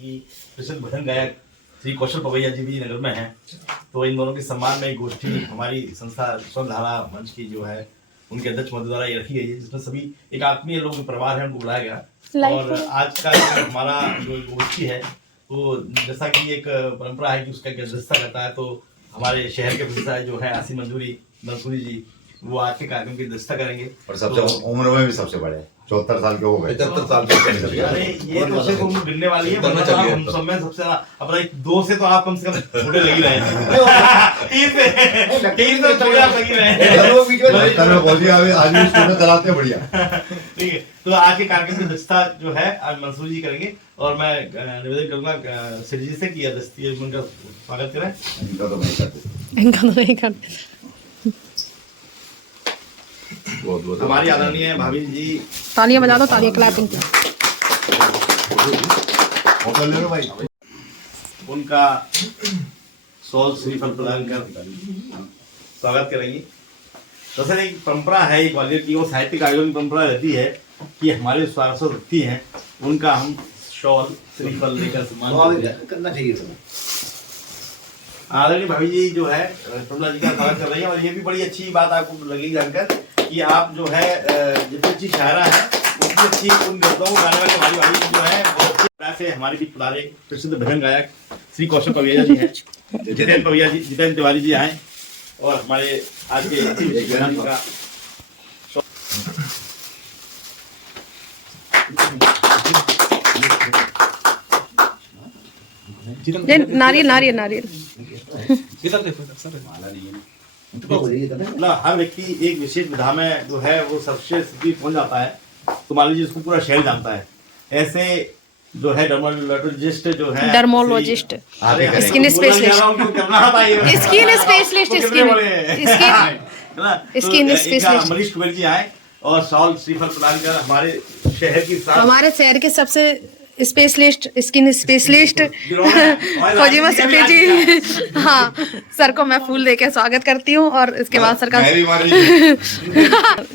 कि प्रसिद्ध भजन गायक श्री कौशल पवैया जी भी नगर में हैं, तो इन दोनों के सम्मान में एक गोष्ठी हमारी संस्था स्वरधारा मंच की जो है उनके अध्यक्ष महोदय द्वारा ये रखी गई है, जिसमें सभी एक आत्मीय लोग परिवार है उनको बुलाया गया। और आज का जो हमारा जो गोष्ठी है तो जैसा कि एक परंपरा है कि उसका अध्यक्षता करता है, तो हमारे शहर के प्रसिद्ध जो है आसिम मंसूरी जी वो आज के कार्यक्रम की अध्यक्षता करेंगे। और सबसे उम्र में भी सबसे बड़े 74 साल के हो गए, 75 साल के। अरे ये तो सिर्फ उम्र गिनने वाली है, हम सब में सबसे अपना 2 से तो आप कम से कम छोटे लग ही रहे हैं। 3 से छोटे आप लग ही रहे हैं। आज भी स्टूडेंट चलाते बढ़िया। ठीक है, तो आज के कार्यक्रम की अध्यक्षता जो है आज मंसूर जी करेंगे और मैं निवेदन करूंगा श्री जी से कि अध्यक्षता उनका स्वागत करें। इनका तो नहीं करते। हमारी आदरणीय भाभी जी तालियां बजा दो, तालियां क्लैपिंग। उनका सॉल श्रीफल प्रदान कर स्वागत करेंगी। दरअसल एक परंपरा है ग्वालियर की, वो साहित्यिक आयोजन की परंपरा रहती है कि हमारे स्वास्थ्य व्यक्ति हैं उनका हम शॉल श्रीफल लेकर सम्मान करना चाहिए। आदरणीय भाभी जी जो है प्रभुला जी का स्वागत कर रही है, और ये भी बड़ी अच्छी बात आपको लगेगी जानकर कि आप जो है जितनी अच्छी शायरा है उतनी अच्छी उन गीतों को गाने वाले हमारी भाभी जो है बहुत अच्छी तरह से हमारे बीच पधारे प्रसिद्ध भजन गायक श्री कौशल पवैया जी हैं, जितेंद्र तिवारी जी आए और हमारे आज के का नारियल नारियल नारियल। हर व्यक्ति एक विशेष विधा में जो है वो सबसे सिद्धि पहुंच जाता है, तो मान लीजिए इसको पूरा शहर जानता है। ऐसे जो है डर्मोलॉजिस्ट जो है dermatologist skin specialist Manish Kumar ji आए और सॉल श्रीफल प्रदान कर हमारे शहर की हमारे शहर के सबसे स्पेशलिस्ट स्किन स्पेशलिस्ट फौजीमा सिद्धि जी। हाँ, सर को मैं फूल देके स्वागत करती हूँ और इसके बाद सर का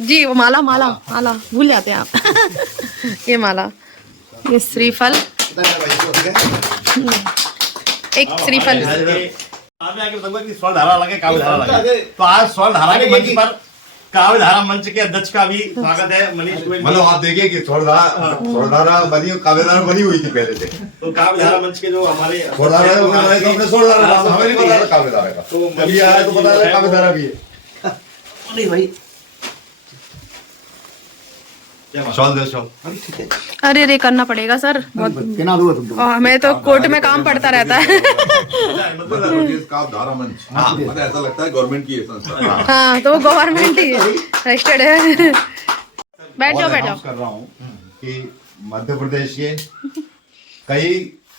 जी वो माला माला माला भूल जाते हैं आप। ये माला, ये श्रीफल, एक श्रीफल। आगे बताऊंगा कि स्वरधारा लगे काव्यधारा लगे, तो आज स्वरधारा के मंच पर काव्यधारा मंच के अध्यक्ष का भी स्वागत है मनीष कुमार। मतलब आप देखिए कि स्वरधारा बनी, काव्यधारा बनी हुई थी पहले से, तो काव्यधारा मंच के जो हमारे स्वरधारा हमें नहीं पता था काव्यधारा का, तो अभी आया तो पता है काव्यधारा भी है। नहीं भाई शॉल दे शॉल। अरे रे करना पड़ेगा सर, हमें तो कोर्ट में काम पड़ता रहता है। काव्यधारा मंच, मतलब ऐसा लगता है गवर्नमेंट की संस्था। हाँ, तो वो गवर्नमेंट ही रजिस्टर्ड है। बैठ जाओ बैठ जाओ। कर रहा हूँ कि मध्य प्रदेश के कई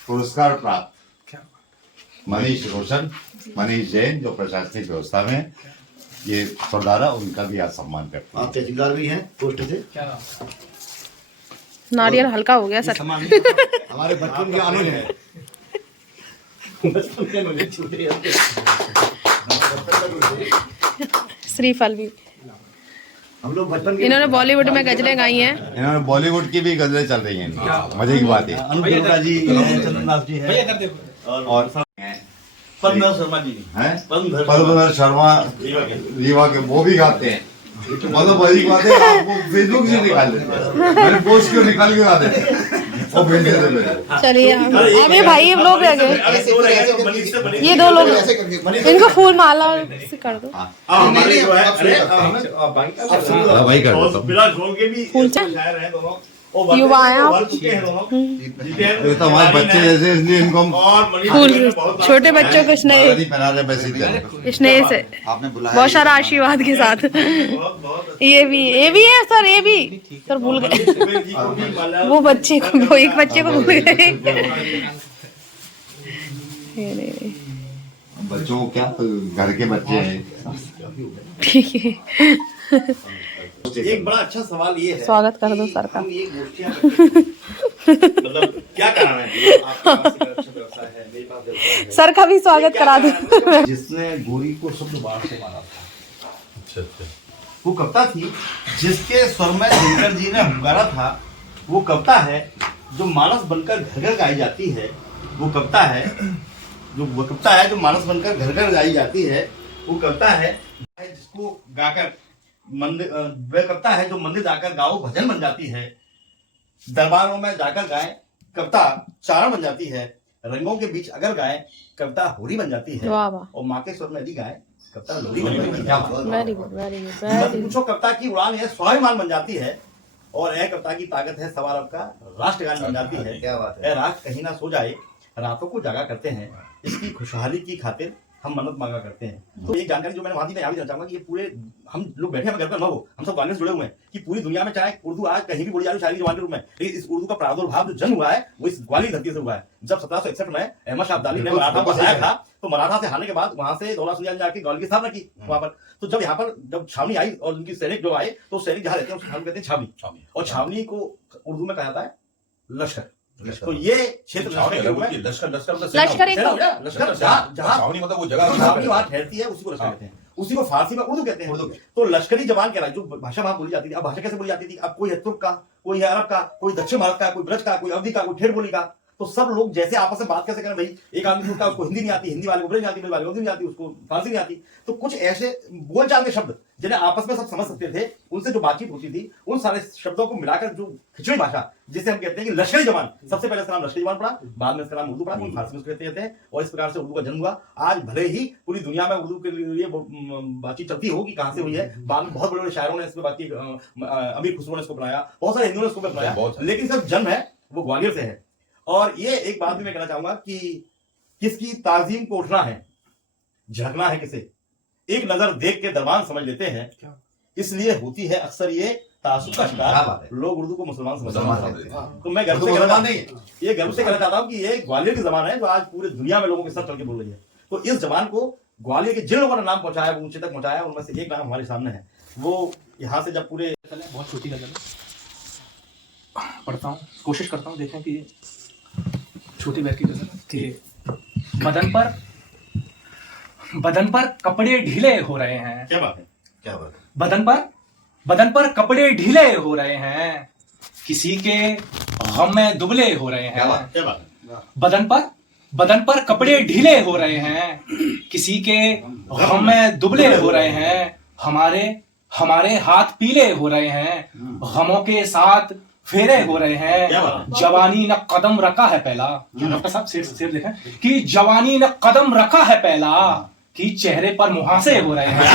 पुरस्कार प्राप्त मनीष रोशन, मनीष जैन जो प्रशासनिक व्यवस्था में ये स्वरधारा, उनका भी आज सम्मान करते हैं। आप तहसीलदार भी हैं पोस्ट से। नारियल हल्का हो गया सर। हमारे बचपन के आनंद है। श्रीफल भी हम लोग बचपन इन्होंने बॉलीवुड में गजलें गाई हैं। इन्होंने बॉलीवुड की भी गजलें चल रही हैं, मजे की बात है। अनुप्रिया जी, चंद्रनाथ जी हैं और पद्मधर शर्मा जी हैं, पद्मधर शर्मा रीवा के, वो भी गाते हैं। मतलब बड़ी बात है, आपको फेसबुक से निकाल लेते हैं, मेरे पोस्ट क्यों निकाल के आते हैं वो भेज देते हैं। चलिए अबे भाई ये लोग रह गए, ये 2 लोग, इनको फूल माला से कर दो। भाई कर दो फूल युवा आए आप, तो हमारे बच्चे जैसे, इसलिए इनको फूल छोटे बच्चों को स्नेह स्नेह से बहुत सारा आशीर्वाद के साथ। ये भी है सर, ये भी सर भूल गए वो बच्चे को, वो एक बच्चे को भूल गए। बच्चों को क्या, घर के बच्चे हैं। ठीक है, एक बड़ा अच्छा सवाल ये है, स्वागत कर दो सर का। ये गोष्ठियां मतलब क्या कारण है? आपका व्यवसाय है, मेरे पास व्यवसाय है। सर का भी स्वागत करा दो। जिसने गोरी को शब्द बाढ़ से मारा था, अच्छा, वो कविता थी जिसके स्वर में दिनकर जी ने हुंकारा था। वो कविता है जो मानस बनकर घर घर गाई जाती है वो कविता है, जो कविता है जो मानस बनकर घर घर गाई जाती है वो कविता है जिसको गाकर मंदिर, वह कविता है जो मंदिर जाकर गाओ भजन बन जाती है, दरबारों में जाकर गाएं कविता चारण बन जाती है, रंगों के बीच अगर गाएं कविता होली बन जाती है, वाह वाह, और माँ के स्वर में यदि गाएं कविता लोरी बन जाती है। क्या बात है? वेरी गुड वेरी गुड मत वेरी गुड। पूछो कविता की उड़ान है स्वाभिमान बन जाती है, और यह कविता की ताकत है सवार का राष्ट्रगान बन जाती है। क्या बात है? यह रात कहीं ना सो जाए रातों को जागा करते हैं, इसकी खुशहाली की खातिर हम मन्नत मांगा करते हैं। तो एक जानकारी जो मैंने वहां दी मैं यहाँ भी देना चाहूंगा कि ये पूरे हम लोग बैठे हैं घर पर न हो, हम सब ग्वालियर से जुड़े हुए हैं कि पूरी दुनिया में चाहे उर्दू आज कहीं भी बोली जा रही शायरी जबान के रूप में, लेकिन इस उर्दू का प्रादुर्भाव जो जन्म हुआ है वो इस ग्वालियर धरती से हुआ है। जब 1761 में अहमद शाह अब्दाली ने मराठा को हराया था तो मराठा से हारने के बाद वहां से दौला सुल्तान जाके ग्वालियर की स्थापना की वहां पर। तो जब यहाँ पर जब छावनी आई और उनकी सैनिक जो आए तो सैनिक जहाँ रहते हैं उसको कहते हैं छावनी, और छावनी को उर्दू में कहा जाता है लश्कर। तो ये क्षेत्र लश्कर एक लश्कर जहाँ छावनी मतलब वो जगह छावनी वहां ठहरती है उसी को लश्कर कहते हैं, उसी को फारसी में उर्दू कहते हैं। तो लश्करी जबान कहलाए जो भाषा वहां बोली जाती थी। अब भाषा कैसे बोली जाती थी? अब कोई है तुर्क का, कोई है अरब का, कोई दक्षिण भारत का, कोई ब्रज का, कोई अवधी का, कोई ठेठ बोली का। तो सब लोग जैसे आपस में बात कैसे करें भाई, एक आदमी तुर्क का उसको हिंदी नहीं आती, हिंदी वाले को ब्रज नहीं आती, ब्रज वाले को अवधी नहीं आती, उसको फारसी नहीं आती। तो कुछ ऐसे बोलचाल के शब्द जिन्हें आपस में सब समझ सकते थे, उनसे जो बातचीत होती थी उन सारे शब्दों को मिलाकर जो खिचड़ी भाषा जिसे हम कहते हैं कि लश्करी जबान, सबसे पहले इसका नाम लश्करी जबान पड़ा, बाद में इसका नाम उर्दू पड़ा, फारसी में कहते हैं, और इस प्रकार से उर्दू का जन्म हुआ। आज भले ही पूरी दुनिया में उर्दू के लिए बातचीत चलती हो कि कहां से हुई है, बाद में बहुत बड़े बड़े शायरों ने इस पर बात की, अमीर खुसरो ने इसको बनाया, बहुत सारे हिंदुओं ने इसको बनाया, लेकिन सब जन्म है वो ग्वालियर से है। और ये एक बात भी मैं कहना चाहूंगा कि किसकी ताजीम को उठना है, झकना है किसे, एक नजर देख के दरबान समझ लेते हैं, इसलिए होती है अक्सर ये तासुब का शिकार, लोग उर्दू को मुसलमान समझते हैं। तो मैं गर्व से कहना चाहता हूँ कि ये ग्वालियर की जबान है जो आज पूरी दुनिया में लोगों के साथ चल के बोल रही है। तो इस जबान को ग्वालियर के जिन लोगों ने नाम पहुंचाया, वो ऊंचे तक पहुंचाया, उनमें से एक नाम हमारे सामने है। वो यहाँ से जब पूरे बहुत छोटी गजल पढ़ता हूँ, कोशिश करता हूँ देखें कि छोटी बैठ की गजल कि बदन पर कपड़े ढीले हो रहे हैं। क्या बात है, क्या बात है। बदन पर कपड़े ढीले हो रहे हैं, किसी के गम में दुबले हो रहे हैं। क्या बात है। बदन पर कपड़े ढीले हो रहे हैं, किसी के गम में दुबले हो रहे हैं, हमारे हाथ पीले हो रहे हैं, गमों के साथ फेरे हो रहे हैं। जवानी ने कदम रखा है पहला, डॉक्टर साहब शेर देखें कि जवानी ने कदम रखा है पहला, कि चेहरे पर मुहासे हो रहे हैं।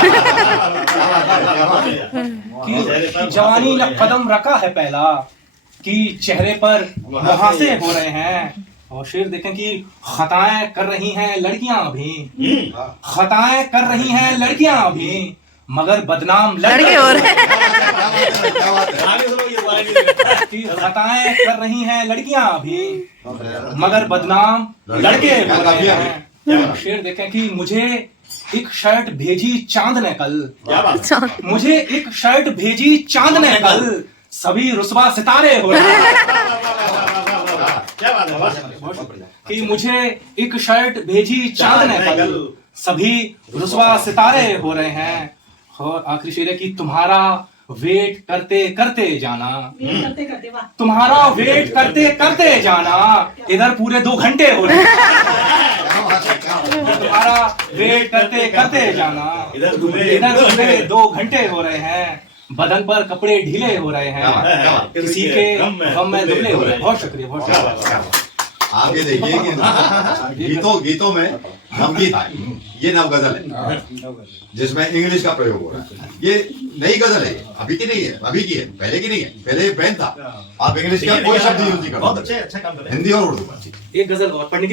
कि जवानी ने कदम रखा है पहला, कि चेहरे पर मुहासे हो रहे हैं। और शेर देखें कि खताएं कर रही हैं लड़कियां अभी, खताएं कर रही हैं लड़कियां अभी, मगर बदनाम लड़के हो रहे हैं। खताएं कर रही हैं लड़कियां अभी, मगर बदनाम लड़के हो रहे हैं। शेर देखें कि मुझे एक शर्ट भेजी चांद ने कल, मुझे एक शर्ट भेजी चांद ने कल, सभी रुस्वा सितारे हो रहे हैं। कि मुझे एक शर्ट भेजी चांद ने कल, सभी रुस्वा सितारे हो रहे हैं। और आखिरी शेर है कि तुम्हारा वेट करते करते जाना, तुम्हारा वेट करते करते जाना, इधर पूरे 2 घंटे हो रहे हैं। तुम्हारा वेट करते करते जाना, इधर पूरे 2 घंटे हो रहे हैं। बदन पर कपड़े ढीले हो रहे हैं, किसी के गम में दुबले हो रहे हैं। बहुत शुक्रिया, बहुत शुक्रिया। आगे देखिए कि गीतों में नवगीत आए, ये नव गजल है जिसमें इंग्लिश का प्रयोग हो रहा है। ये नई गजल है, अभी की नहीं है, अभी की है, पहले की नहीं है। पहले बैन था, आप इंग्लिश का कोई शब्द यूज नहीं करते, बहुत अच्छा काम कर रहे हैं। हिंदी और उर्दू। एक गजल और पढ़ने